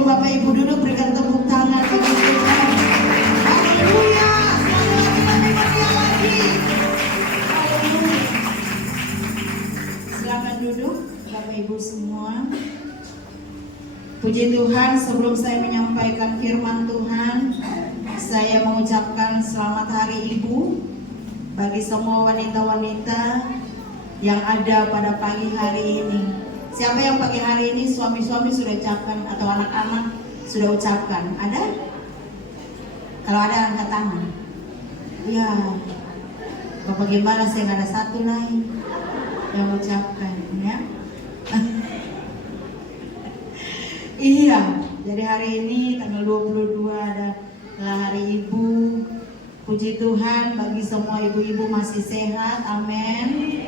Sebelum Bapak Ibu duduk, berikan tepuk tangan bagi Tuhan. Haleluya. Sekali lagi. Haleluya. Silakan duduk Bapak Ibu semua. Puji Tuhan, sebelum saya menyampaikan firman Tuhan, saya mengucapkan selamat Hari Ibu bagi semua wanita-wanita yang ada pada pagi hari ini. Siapa yang pagi hari ini suami-suami sudah ucapkan atau anak-anak sudah ucapkan? Ada? Kalau ada angkat tangan. Ya, Bapak gimana, saya nggak ada satu lain yang ucapkan ya. Iya, jadi hari ini tanggal 22 adalah Hari Ibu. Puji Tuhan bagi semua ibu-ibu masih sehat, amin.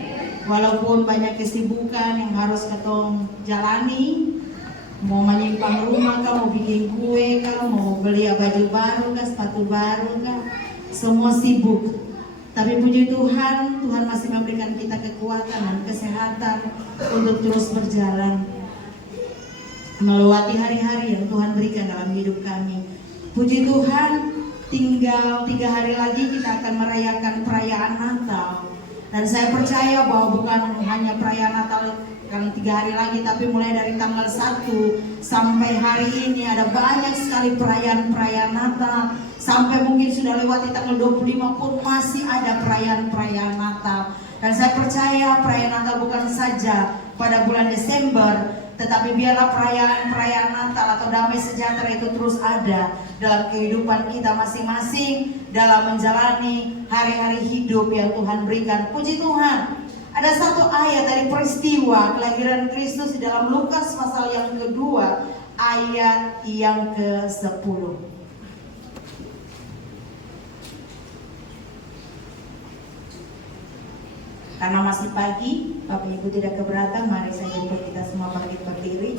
Walaupun banyak kesibukan yang harus ketong jalani, mau menyimpang rumah kah, mau bikin kue kah, mau beli baju baru kah, sepatu baru kah, semua sibuk. Tapi puji Tuhan, Tuhan masih memberikan kita kekuatan dan kesehatan untuk terus berjalan melewati hari-hari yang Tuhan berikan dalam hidup kami. Puji Tuhan, tinggal 3 hari lagi kita akan merayakan perayaan Natal. Dan saya percaya bahwa bukan hanya perayaan Natal kan 3 hari lagi, tapi mulai dari tanggal 1 sampai hari ini ada banyak sekali perayaan-perayaan Natal. Sampai mungkin sudah lewati tanggal 25 pun masih ada perayaan-perayaan Natal. Dan saya percaya perayaan Natal bukan saja pada bulan Desember, tetapi biarlah perayaan-perayaan Natal atau damai sejahtera itu terus ada dalam kehidupan kita masing-masing, dalam menjalani hari-hari hidup yang Tuhan berikan. Puji Tuhan, ada satu ayat dari peristiwa kelahiran Kristus di dalam Lukas pasal yang kedua, ayat yang ke-10. Karena masih pagi, Bapak Ibu tidak keberatan, mari saya jemput kita semua bangkit berdiri.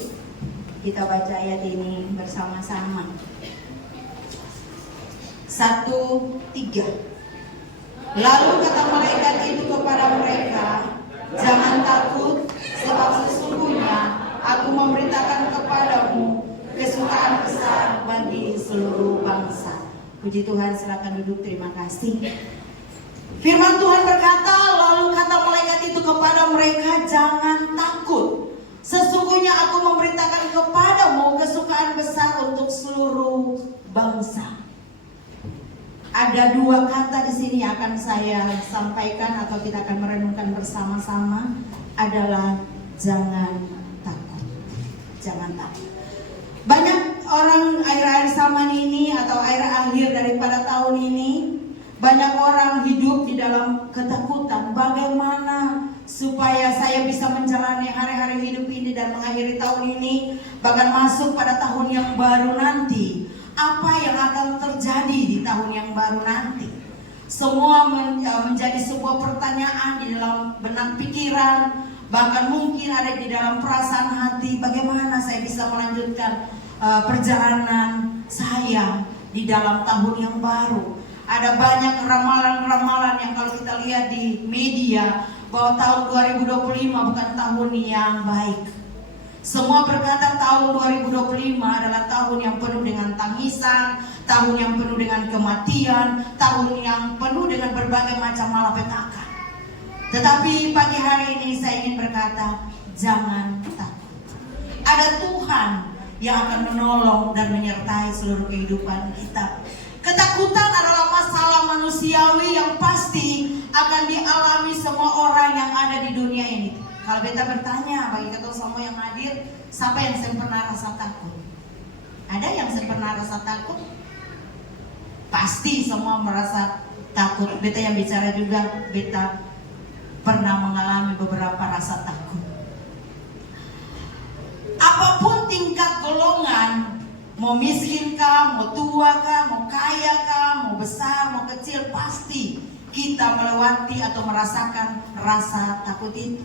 Kita baca ayat ini bersama-sama. 1, 3. Lalu kata malaikat itu kepada mereka, jangan takut, sebab sesungguhnya aku memberitakan kepadamu kesukaan besar bagi seluruh bangsa. Puji Tuhan, silakan duduk, terima kasih. Firman Tuhan berkata, lalu kata malaikat itu kepada mereka, jangan takut. Sesungguhnya aku memberitakan kepadamu kesukaan besar untuk seluruh bangsa. Ada 2 kata di sini akan saya sampaikan atau kita akan merenungkan bersama-sama, adalah jangan takut. Jangan takut. Banyak orang akhir-akhir zaman ini atau akhir daripada tahun ini, banyak orang hidup di dalam ketakutan. Bagaimana supaya saya bisa menjalani hari-hari hidup ini dan mengakhiri tahun ini, bahkan masuk pada tahun yang baru nanti. Apa yang akan terjadi di tahun yang baru nanti? Semua menjadi sebuah pertanyaan di dalam benak pikiran, bahkan mungkin ada di dalam perasaan hati. Bagaimana saya bisa melanjutkan perjalanan saya di dalam tahun yang baru? Ada banyak ramalan-ramalan yang kalau kita lihat di media bahwa tahun 2025 bukan tahun yang baik. Semua berkata tahun 2025 adalah tahun yang penuh dengan tangisan, tahun yang penuh dengan kematian, tahun yang penuh dengan berbagai macam malapetaka. Tetapi pagi hari ini saya ingin berkata, jangan takut. Ada Tuhan yang akan menolong dan menyertai seluruh kehidupan kita. Ketakutan adalah masalah manusiawi yang pasti akan dialami semua orang yang ada di dunia ini. Kalau beta bertanya bagi ketemu semua yang hadir, siapa yang saya pernah rasa takut? Ada yang saya pernah rasa takut? Pasti semua merasa takut. Beta yang bicara juga, beta pernah mengalami beberapa rasa takut. Apapun tingkat golongan, mau miskin kah, mau tua kah, mau kaya kah, mau besar, mau kecil, pasti kita melewati atau merasakan rasa takut itu.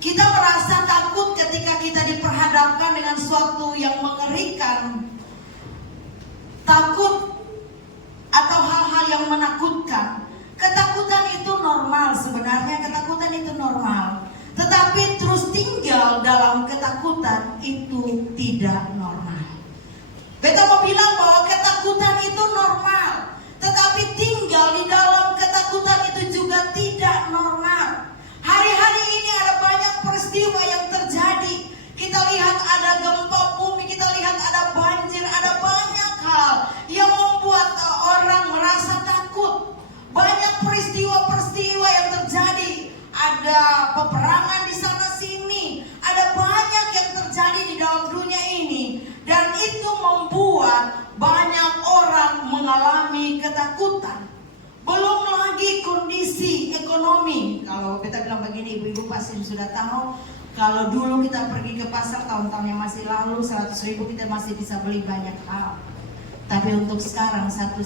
Kita merasa takut ketika kita diperhadapkan dengan suatu yang mengerikan. Takut atau hal-hal yang menakutkan. Ketakutan itu normal, sebenarnya ketakutan itu normal. Tetapi terus tinggal dalam ketakutan itu tidak normal. Beta mau bilang bahwa ketakutan itu normal, tetapi tinggal di dalam ketakutan itu juga tidak normal. Hari-hari ini ada banyak peristiwa yang terjadi. Kita lihat ada gempa bumi, kita lihat ada banjir, ada banyak hal yang membuat orang merasa takut. Banyak peristiwa-peristiwa yang terjadi. Ada peperangan di sana sini, ada banyak yang terjadi di dalam dunia ini, dan itu membuat banyak orang mengalami ketakutan. Belum lagi kondisi ekonomi. Kalau kita bilang begini, ibu-ibu pasti sudah tahu, kalau dulu kita pergi ke pasar tahun-tahun yang masih lalu 100.000 kita masih bisa beli banyak hal. Tapi untuk sekarang 100.000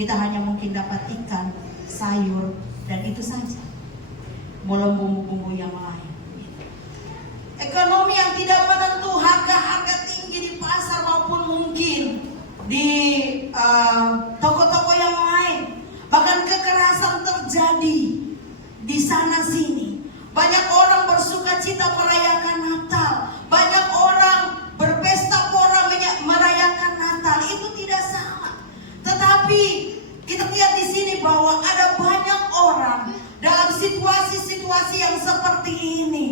kita hanya mungkin dapat ikan, sayur, dan itu saja. Belum bumbu-bumbu yang lain. Ekonomi yang tidak menentu, harga-harga tinggi di pasar maupun mungkin di toko-toko yang lain. Bahkan kekerasan terjadi di sana sini. Banyak orang bersuka cita merayakan Natal. Banyak orang berpesta pora merayakan Natal. Itu tidak salah. Tetapi kita lihat di sini bahwa ada banyak orang dalam situasi-situasi yang seperti ini,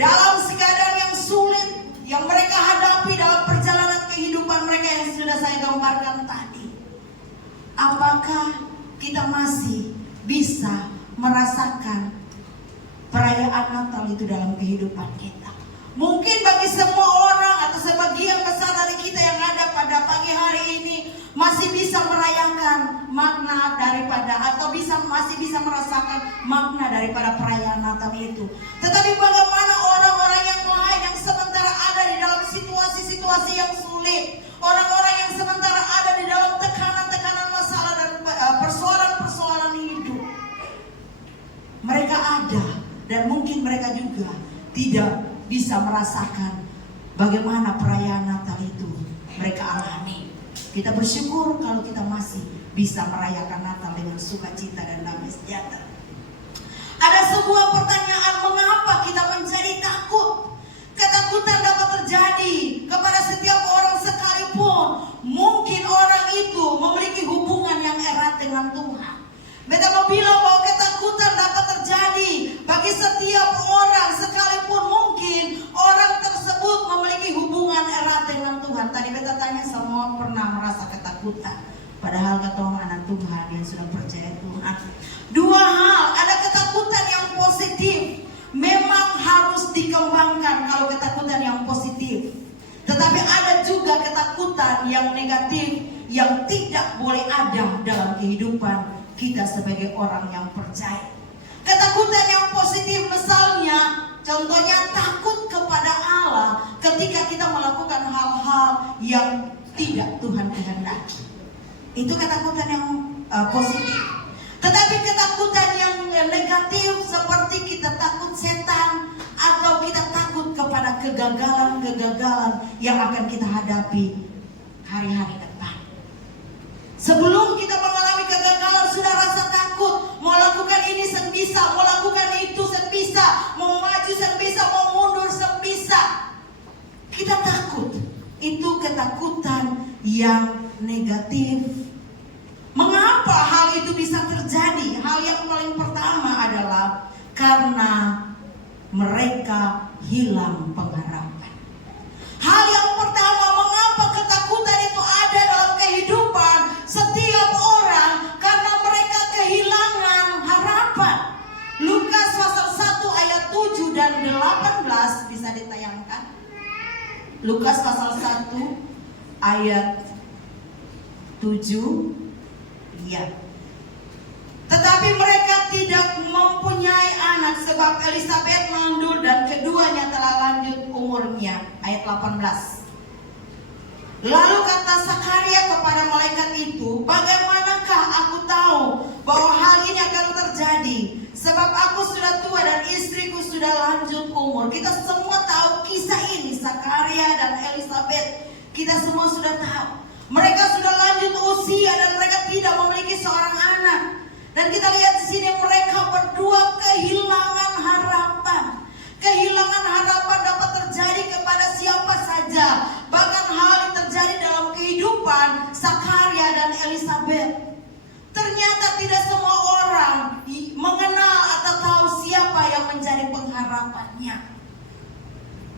dalam keadaan yang sulit yang mereka hadapi dalam perjalanan kehidupan mereka yang sudah saya gambarkan tadi. Apakah kita masih bisa merasakan perayaan Natal itu dalam kehidupan kita? Mungkin bagi semua orang atau sebagian besar dari kita yang ada pada pagi hari ini masih bisa merayakan makna daripada atau masih bisa merasakan makna daripada perayaan Natal itu. Tetapi bagaimana orang-orang yang lain yang sementara ada di dalam situasi-situasi yang sulit, orang-orang yang sementara ada di dalam tekanan-tekanan masalah dan persoalan-persoalan hidup? Mereka ada dan mungkin mereka juga tidak bisa merasakan bagaimana perayaan Natal itu mereka alami. Kita bersyukur kalau kita masih bisa merayakan Natal dengan sukacita dan damai sejahtera. Ada sebuah pertanyaan, mengapa kita menjadi takut? Ketakutan dapat terjadi kepada setiap orang sekalipun. Mungkin orang itu memiliki hubungan yang erat dengan Tuhan. Beta mau bilang bahwa ketakutan dapat terjadi bagi setiap orang sekalipun mungkin orang tersebut memiliki hubungan erat dengan Tuhan. Tadi beta tanya semua pernah merasa ketakutan, padahal ketemu anak Tuhan yang sudah percaya Tuhan. Dua hal, ada ketakutan yang positif, memang harus dikembangkan kalau ketakutan yang positif. Tetapi ada juga ketakutan yang negatif yang tidak boleh ada dalam kehidupan kita sebagai orang yang percaya. Ketakutan yang positif misalnya, contohnya takut kepada Allah ketika kita melakukan hal-hal yang tidak Tuhan kehendaki. Itu ketakutan yang positif. Tetapi ketakutan yang negatif seperti kita takut setan atau kita takut kepada kegagalan-kegagalan yang akan kita hadapi hari-hari depan. Sebelum kita mengalami kegagalan sudah rasa takut, mau lakukan ini sebisa, mau lakukan itu sebisa, mau maju sebisa, mau mundur sebisa. Kita takut. Itu ketakutan yang negatif. Mengapa hal itu bisa terjadi? Hal yang paling pertama adalah karena mereka hilang pengharapan. Hal yang pertama, mengapa ketakutan itu ada dalam kehidupan setiap orang? Karena mereka kehilangan harapan. Lukas pasal 1 ayat 7 dan 18 bisa ditayangkan. Lukas pasal 1 ayat 7. Ya. Tetapi mereka tidak mempunyai anak sebab Elisabet mandul dan keduanya telah lanjut umurnya. Ayat 18. Lalu kata Zakaria kepada malaikat itu, bagaimanakah aku tahu bahwa hal ini akan terjadi? Sebab aku sudah tua dan istriku sudah lanjut umur. Kita semua tahu kisah ini, Zakaria dan Elisabet. Kita semua sudah tahu. Mereka sudah lanjut usia dan mereka tidak memiliki seorang anak. Dan kita lihat di sini mereka berdua kehilangan harapan. Kehilangan harapan dapat terjadi kepada siapa saja. Bahkan hal yang terjadi dalam kehidupan Zakaria dan Elizabeth. Ternyata tidak semua orang mengenal atau tahu siapa yang menjadi pengharapannya.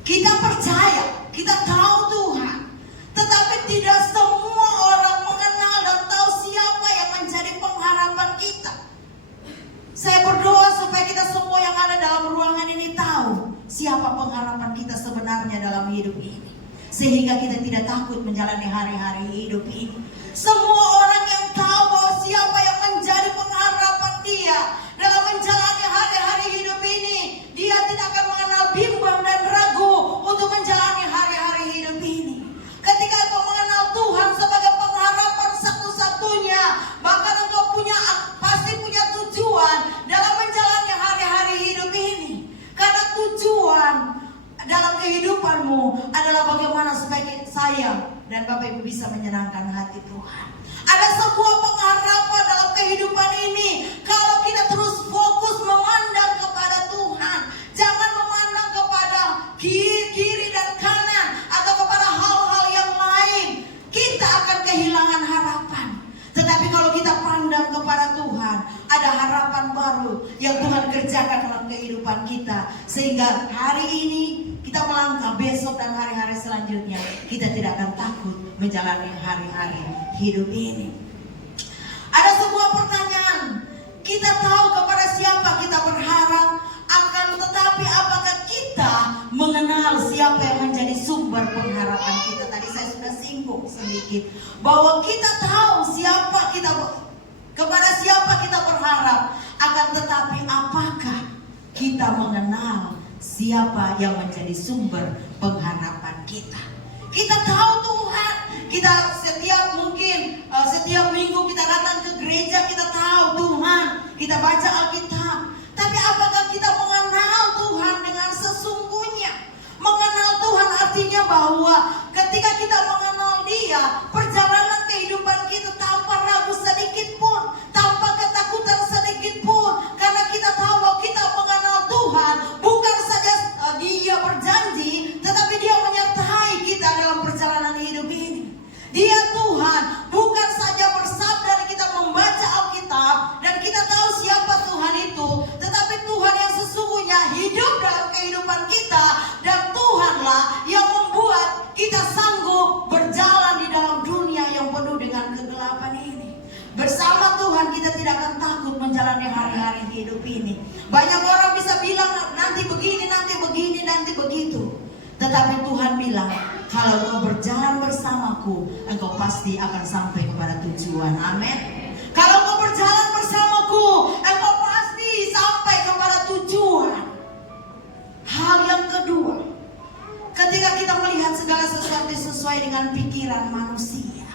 Kita percaya, kita tahu Tuhan, tetapi tidak semua orang mengenal dan tahu siapa yang menjadi pengharapan kita. Saya berdoa supaya kita semua yang ada dalam ruangan ini tahu siapa pengharapan kita sebenarnya dalam hidup ini, sehingga kita tidak takut menjalani hari-hari hidup ini. Semua orang yang tahu bahwa siapa yang menjadi pengharapan dia dalam menjalani hari-hari hidup ini, dia tidak akan mengenal bimbang dan ragu untuk menjalani hari-hari hidup ini. Ketika engkau mengenal Tuhan sebagai pengharapan satu-satunya, bahkan engkau pasti punya tujuan dalam menjalani hari-hari hidup ini. Karena tujuan dalam kehidupanmu adalah bagaimana supaya saya dan Bapak Ibu bisa menyenangkan hati Tuhan. Ada sebuah pengharapan dalam kehidupan ini kalau kita terus fokus memandang kepada Tuhan. Jangan memandang kepada kiri dan kanan atau kepada hal-hal yang lain. Kita akan kehilangan harapan. Tetapi kalau kita pandang kepada Tuhan, ada harapan baru yang Tuhan kerjakan dalam kehidupan kita. Sehingga hari ini kita melangkah, besok dan hari-hari selanjutnya kita tidak akan takut menjalani hari-hari hidup ini. Ada sebuah pertanyaan, kita tahu kepada siapa kita berharap, akan tetapi apakah kita mengenal siapa yang menjadi sumber pengharapan kita? Tadi saya sudah singgung sedikit bahwa kita tahu kepada siapa kita berharap, akan tetapi apakah kita mengenal siapa yang menjadi sumber pengharapan kita? Kita tahu Tuhan, kita setiap minggu kita datang ke gereja, kita tahu Tuhan, kita baca Alkitab. Tapi apakah kita mengenal Tuhan dengan sesungguhnya? Mengenal Tuhan artinya bahwa ketika kita mengenal Dia, perjalanan kehidupan kita tanpa ragu sedikit pun, tanpa ketakutan sedikit pun, karena kita tahu bahwa kita mengenal Tuhan bukan saja Dia berjanji, tetapi Dia menyertai kita dalam perjalanan hidup ini. Dia Tuhan bukan saja bersabda dan kita membaca Alkitab dan kita tahu siapa Tuhan itu, tetapi Tuhan yang sesungguhnya hidup dalam kehidupan kita, dan Tuhanlah yang membuat kita sanggup berjalan di dalam dunia yang penuh dengan kegelapan ini. Bersama Tuhan kita tidak akan takut menjalani hari-hari hidup ini. Banyak orang bisa bilang nanti begini, nanti begitu. Tetapi Tuhan bilang, kalau engkau berjalan bersamaku, engkau pasti akan sampai kepada tujuan. Amin. Kalau engkau berjalan bersamaku, engkau pasti sampai kepada tujuan. Hal yang kedua, ketika kita melihat segala sesuatu sesuai dengan pikiran manusia,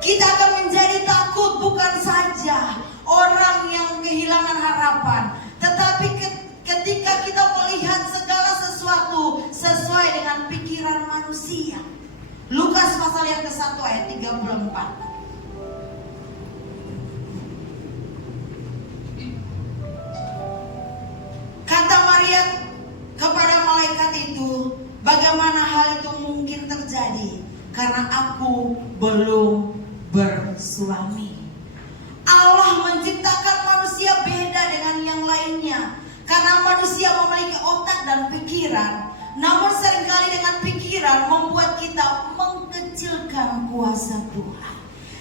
kita akan menjadi takut. Bukan saja orang yang kehilangan harapan, tetapi ketika kita melihat segala sesuatu sesuai dengan pikiran manusia. Lukas pasal yang ke-1 ayat 34. Kata Maria kepada malaikat itu, bagaimana hal itu mungkin terjadi? Karena aku belum bersuami. Allah menciptakan manusia beda dengan yang lainnya. Karena manusia memiliki otak dan pikiran, namun seringkali dengan pikiran membuat kita mengkecilkan kuasa Tuhan.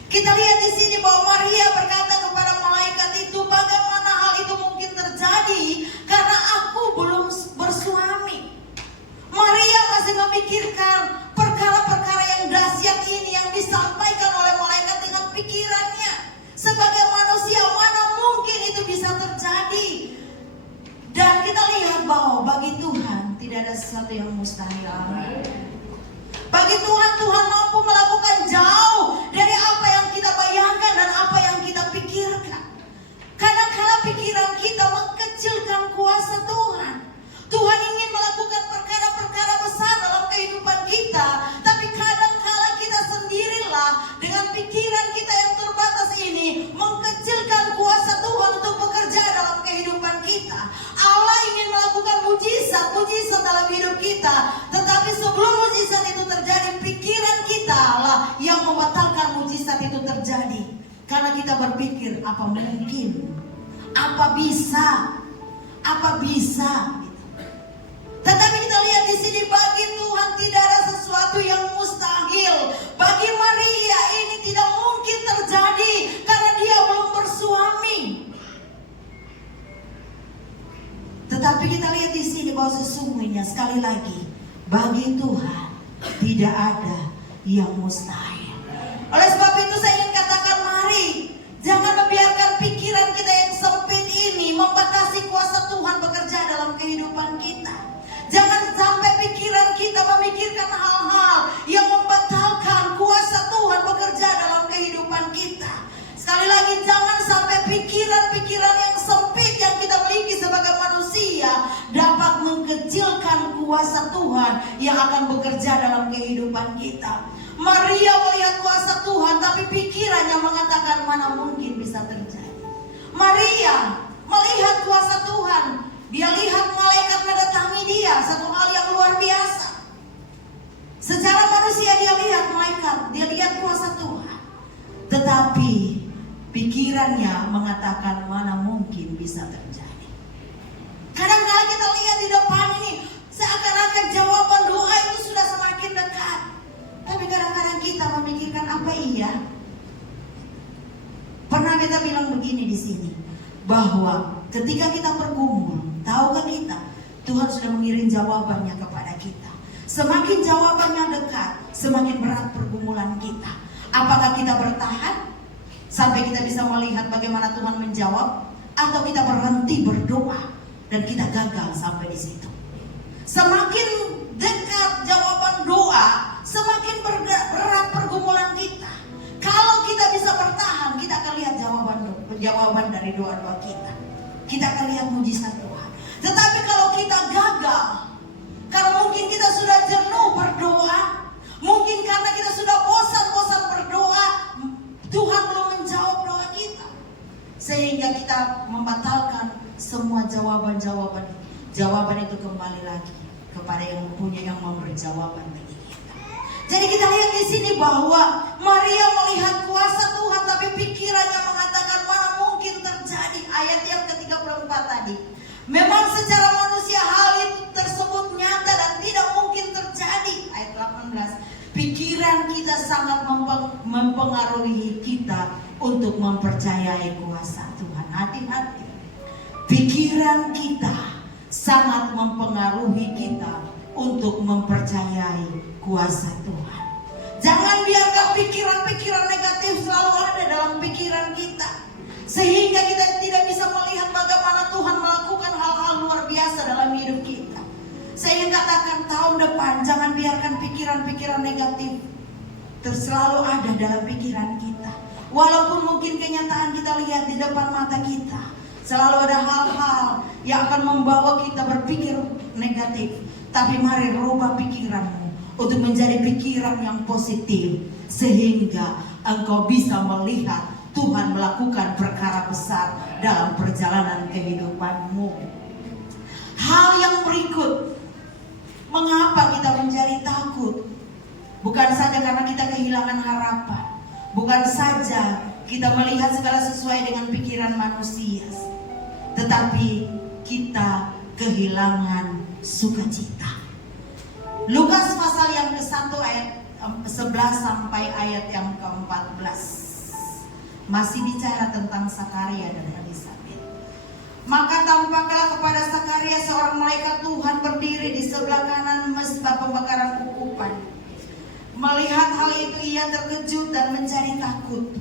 Kita lihat di sini bahwa Maria berkata kepada malaikat itu, bagaimana hal itu mungkin terjadi? Karena aku belum bersuami. Maria masih memikirkan perkara-perkara yang dahsyat ini yang disampaikan oleh malaikat dengan pikirannya. Sebagai manusia, mana mungkin itu bisa terjadi? Dan kita lihat bahwa bagi Tuhan tidak ada sesuatu yang mustahil. Bagi Tuhan, Tuhan mampu melakukan jauh dari apa yang kita bayangkan dan apa yang kita pikirkan. Kadang-kala pikiran kita mengkecilkan kuasa Tuhan. Tuhan ingin melakukan perkara-perkara besar dalam kehidupan kita, tapi kadang-kala kita sendirilah dengan pikiran kita yang terbatas ini mengkecilkan kuasa Tuhan untuk bekerja dalam kehidupan kita. Allah ingin melakukan mujizat Karena kita berpikir apa mungkin, apa bisa. Tetapi kita lihat di sini, bagi Tuhan tidak ada sesuatu yang mustahil. Bagi Maria ini tidak mungkin terjadi karena dia belum bersuami. Tetapi kita lihat di sini bahwa sesungguhnya sekali lagi, bagi Tuhan tidak ada yang mustahil. Oleh sebab itu saya ingin katakan, mari jangan membiarkan pikiran kita yang sempit ini membatasi kuasa Tuhan bekerja dalam kehidupan kita. Jangan sampai pikiran kita memikirkan hal-hal yang membatalkan kuasa Tuhan bekerja dalam kehidupan kita. Sekali lagi, jangan sampai pikiran-pikiran yang sempit yang kita miliki sebagai manusia dapat mengecilkan kuasa Tuhan yang akan bekerja dalam kehidupan kita. Maria melihat kuasa Tuhan, tapi pikirannya mengatakan mana mungkin bisa terjadi. Maria melihat kuasa Tuhan, dia lihat malaikat mendatangi dia, satu hal yang luar biasa. Secara manusia dia lihat malaikat, dia lihat kuasa Tuhan, tetapi pikirannya mengatakan mana mungkin bisa terjadi. Kadang-kadang kita lihat di depan ini seakan-akan jawaban doa itu sudah semakin dekat, tapi kadang-kadang kita memikirkan apa iya? Pernah kita bilang begini di sini, bahwa ketika kita bergumul, tahukah kita Tuhan sudah mengirim jawabannya kepada kita. Semakin jawabannya dekat, semakin berat pergumulan kita. Apakah kita bertahan sampai kita bisa melihat bagaimana Tuhan menjawab, atau kita berhenti berdoa dan kita gagal sampai di situ? Semakin dekat jawaban doa, semakin berat pergumulan kita. Kalau kita bisa bertahan, kita akan lihat jawaban dari doa-doa kita. Kita akan lihat mujizat Tuhan. Tetapi kalau kita gagal, karena mungkin kita sudah jenuh berdoa, mungkin karena kita sudah bosan-bosan berdoa, Tuhan belum menjawab doa kita, sehingga kita membatalkan semua jawaban-jawaban. Jawaban itu kembali lagi kepada yang mempunyai, yang memberi jawaban bagi kita. Jadi kita lihat di sini bahwa Maria melihat kuasa Tuhan, tapi pikirannya mengatakan mana mungkin terjadi. Ayat yang ke-34 tadi, memang secara manusia hal itu tersebut nyata dan tidak mungkin terjadi. Ayat 18, pikiran kita sangat mempengaruhi kita untuk mempercayai kuasa Tuhan. Hati-hati, pikiran kita sangat mempengaruhi kita untuk mempercayai kuasa Tuhan. Jangan biarkan pikiran-pikiran negatif selalu ada dalam pikiran kita, sehingga kita tidak bisa melihat bagaimana Tuhan melakukan hal-hal luar biasa dalam hidup kita. Saya ingin katakan, tahun depan jangan biarkan pikiran-pikiran negatif selalu ada dalam pikiran kita. Walaupun mungkin kenyataan kita lihat di depan mata kita, selalu ada hal-hal yang akan membawa kita berpikir negatif. Tapi mari rubah pikiranmu untuk menjadi pikiran yang positif, sehingga engkau bisa melihat Tuhan melakukan perkara besar dalam perjalanan kehidupanmu. Hal yang berikut, mengapa kita menjadi takut? Bukan saja karena kita kehilangan harapan, bukan saja kita melihat segala sesuai dengan pikiran manusia, tetapi kita kehilangan sukacita. Lukas pasal yang ke-1 ayat 11 sampai ayat yang ke-14 masih bicara tentang Sakaria dan Elisabet. Maka tampaklah kepada Sakaria seorang malaikat Tuhan berdiri di sebelah kanan mesbah pembakaran ukupan. Melihat hal itu ia terkejut dan menjadi takut.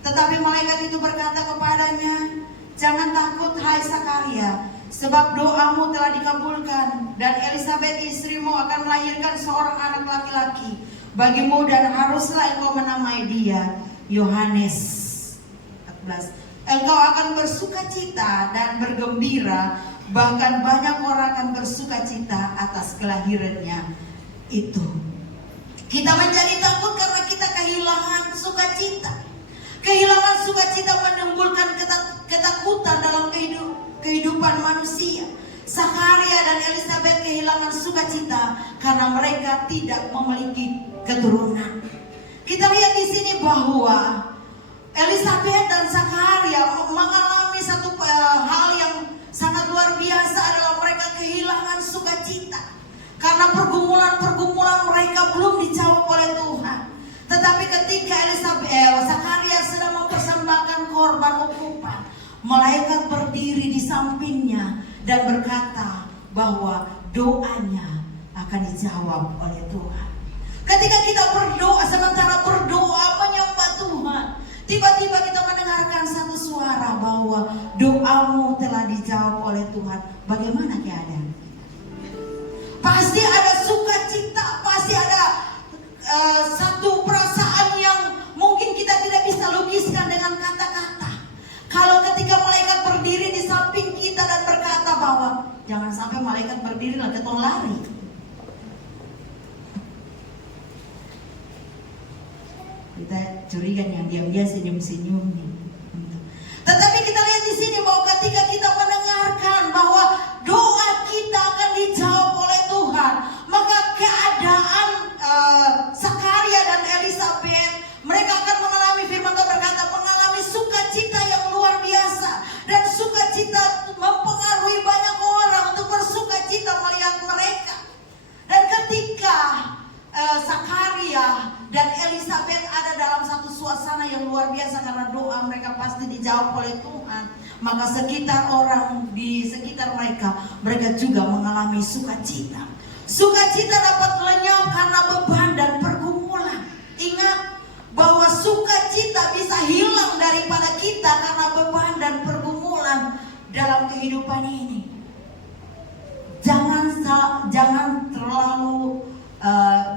Tetapi malaikat itu berkata kepadanya, jangan takut hai Sakaria, sebab doamu telah dikabulkan, dan Elisabet istrimu akan melahirkan seorang anak laki-laki bagimu, dan haruslah engkau menamai dia Yohanes. 14. Engkau akan bersukacita dan bergembira, bahkan banyak orang akan bersukacita atas kelahirannya itu. Kita menjadi takut karena kita kehilangan sukacita. Kehilangan sukacita menimbulkan ketakutan dalam kehidupan manusia. Sakaria dan Elisabet kehilangan sukacita karena mereka tidak memiliki keturunan. Kita lihat di sini bahwa Elisabet dan Zakaria mengalami satu hal yang sangat luar biasa, adalah mereka kehilangan sukacita karena pergumulan-pergumulan mereka belum dijawab oleh Tuhan. Tetapi ketika Zakaria sedang mempersembahkan korban ukupan, malaikat berdiri di sampingnya dan berkata bahwa doanya akan dijawab oleh Tuhan. Ketika kita berdoa, sementara berdoa menyembah Tuhan, tiba-tiba kita mendengarkan satu suara bahwa doamu telah dijawab oleh Tuhan. Bagaimana keadaan? Pasti ada sukacita, pasti ada satu perasaan yang mungkin kita tidak bisa lukiskan dengan kata-kata. Kalau ketika malaikat berdiri di samping kita dan berkata bahwa jangan sampai malaikat berdiri lalu ketong lari. Kita curiga yang diam-diam senyum-senyum nih. Tetapi kita lihat di sini bahwa ketika kita mendengarkan bahwa doa kita akan dijawab oleh Tuhan, maka keadaan Zakaria dan Elisabet, mereka akan mengalami, firman Tuhan berkata, mengalami sukacita yang luar biasa, dan sukacita mempengaruhi banyak orang untuk bersukacita melihat mereka. Dan ketika Zakaria dan Elisabet ada dalam satu suasana yang luar biasa karena doa mereka pasti dijawab oleh Tuhan, maka sekitar orang di sekitar mereka juga mengalami sukacita. Sukacita dapat lenyap karena beban dan pergumulan. Ingat bahwa sukacita bisa hilang daripada kita karena beban dan pergumulan dalam kehidupan ini. Jangan terlalu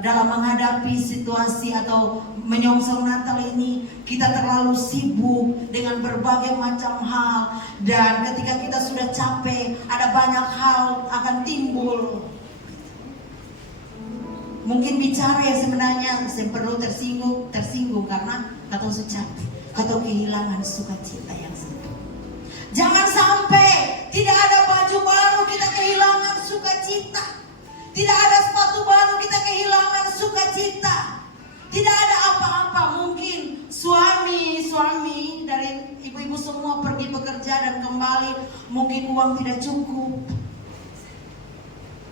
dalam menghadapi situasi atau menyongsong Natal ini kita terlalu sibuk dengan berbagai macam hal, dan ketika kita sudah capek ada banyak hal akan timbul. Mungkin bicara yang sebenarnya saya perlu tersinggung karena kata capek, kata kehilangan sukacita yang sedang. Jangan sampai tidak ada baju baru kita kehilangan sukacita. Tidak ada sepatu baru kita kehilangan sukacita. Tidak ada apa-apa, mungkin suami dari ibu-ibu semua pergi bekerja dan kembali, mungkin uang tidak cukup.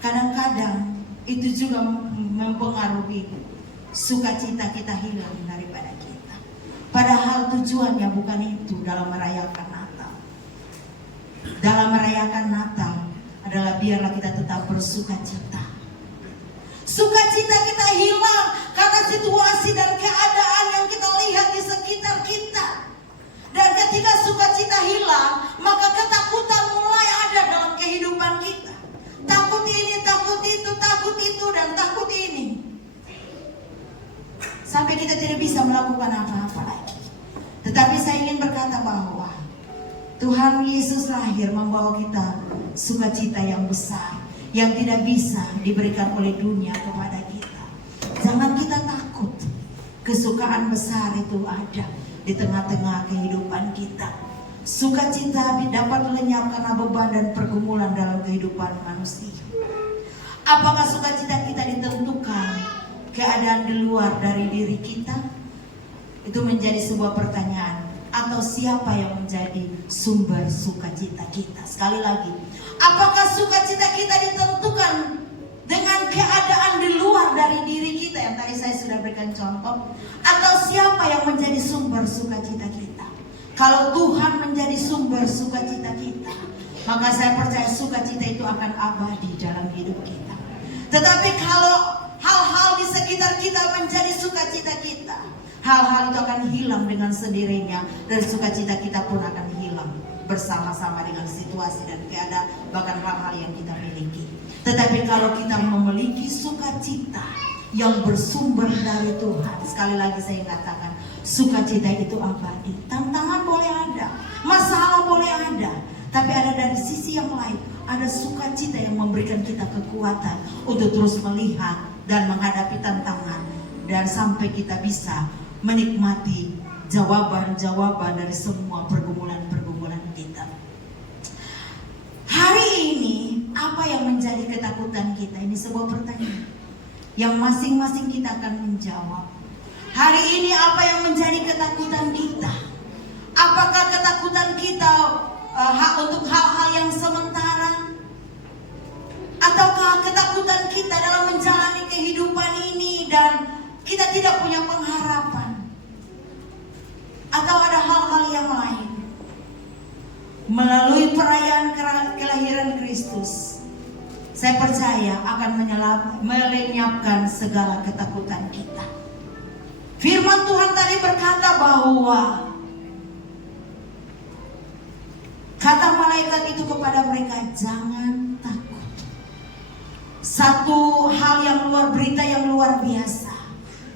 Kadang-kadang itu juga mempengaruhi sukacita kita hilang daripada kita. Padahal tujuannya bukan itu dalam merayakan Natal. Dalam merayakan Natal adalah biarlah kita tetap bersukacita. Sukacita kita hilang karena situasi dan keadaan yang kita lihat di sekitar kita. Dan ketika sukacita hilang, maka ketakutan mulai ada dalam kehidupan kita. Takut ini, takut itu, dan takut ini. Sampai kita tidak bisa melakukan apa-apa lagi. Tetapi saya ingin berkata bahwa Tuhan Yesus lahir membawa kita sukacita yang besar, yang tidak bisa diberikan oleh dunia kepada kita. Jangan kita takut. Kesukaan besar itu ada di tengah-tengah kehidupan kita. Sukacita dapat lenyap karena beban dan pergumulan dalam kehidupan manusia. Apakah sukacita kita ditentukan keadaan di luar dari diri kita? Itu menjadi sebuah pertanyaan. Atau siapa yang menjadi sumber sukacita kita? Sekali lagi, apakah sukacita kita ditentukan dengan keadaan di luar dari diri kita yang tadi saya sudah berikan contoh? Atau siapa yang menjadi sumber sukacita kita? Kalau Tuhan menjadi sumber sukacita kita, maka saya percaya sukacita itu akan abadi dalam hidup kita. Tetapi kalau hal-hal di sekitar kita menjadi sukacita kita, hal-hal itu akan hilang dengan sendirinya, dan sukacita kita pun akan hilang bersama-sama dengan situasi dan keadaan, bahkan hal-hal yang kita miliki. Tetapi kalau kita memiliki sukacita yang bersumber dari Tuhan, sekali lagi saya katakan, sukacita itu abadi. Tantangan boleh ada, masalah boleh ada, tapi ada dari sisi yang lain, ada sukacita yang memberikan kita kekuatan untuk terus melihat dan menghadapi tantangan, dan sampai kita bisa menikmati jawaban-jawaban dari semua pergumulan-pergumulan kita. Hari ini apa yang menjadi ketakutan kita? Ini sebuah pertanyaan yang masing-masing kita akan menjawab. Hari ini apa yang menjadi ketakutan kita? Apakah ketakutan kita untuk hal-hal yang sementara? Ataukah ketakutan kita dalam menjalani kehidupan ini dan kita tidak punya pengharapan? Atau ada hal-hal yang lain? Melalui perayaan kelahiran Kristus, saya percaya akan melenyapkan segala ketakutan kita. Firman Tuhan tadi berkata bahwa kata malaikat itu kepada mereka, jangan takut. Satu hal yang berita yang luar biasa,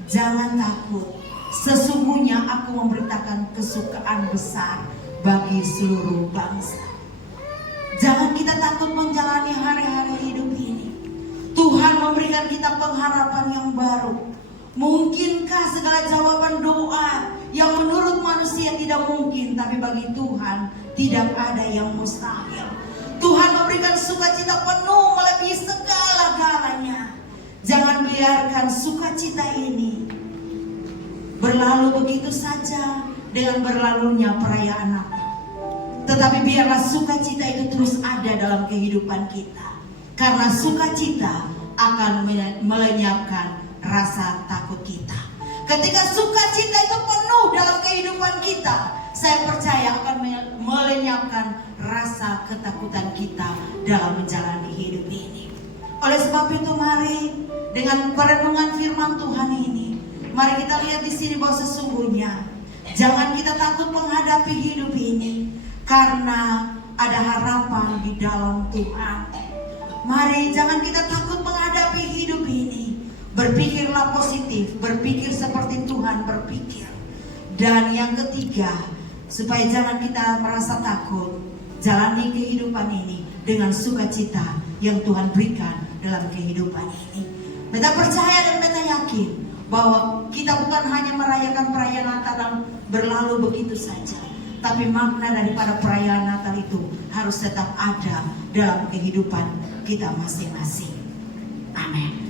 jangan takut. Sesungguhnya aku memberitakan kesukaan besar bagi seluruh bangsa. Jangan kita takut menjalani hari-hari hidup ini. Tuhan memberikan kita pengharapan yang baru. Mungkinkah segala jawaban doa yang menurut manusia tidak mungkin, tapi bagi Tuhan tidak ada yang mustahil. Tuhan memberikan sukacita penuh melebihi segala-galanya. Jangan biarkan sukacita ini berlalu begitu saja dengan berlalunya perayaan Natal. Tetapi biarlah sukacita itu terus ada dalam kehidupan kita. Karena sukacita akan melenyapkan rasa takut kita. Ketika sukacita itu penuh dalam kehidupan kita, saya percaya akan melenyapkan rasa ketakutan kita dalam menjalani hidup ini. Oleh sebab itu mari dengan perenungan firman Tuhan ini, mari kita lihat di sini bahwa sesungguhnya jangan kita takut menghadapi hidup ini, karena ada harapan di dalam Tuhan. Mari jangan kita takut menghadapi hidup ini. Berpikirlah positif, berpikir seperti Tuhan berpikir. Dan yang ketiga, supaya jangan kita merasa takut, jalani kehidupan ini dengan sukacita yang Tuhan berikan dalam kehidupan ini. Beta percaya dan beta yakin bahwa kita bukan hanya merayakan perayaan Natal dan berlalu begitu saja, tapi makna daripada perayaan Natal itu harus tetap ada dalam kehidupan kita masing-masing. Amin.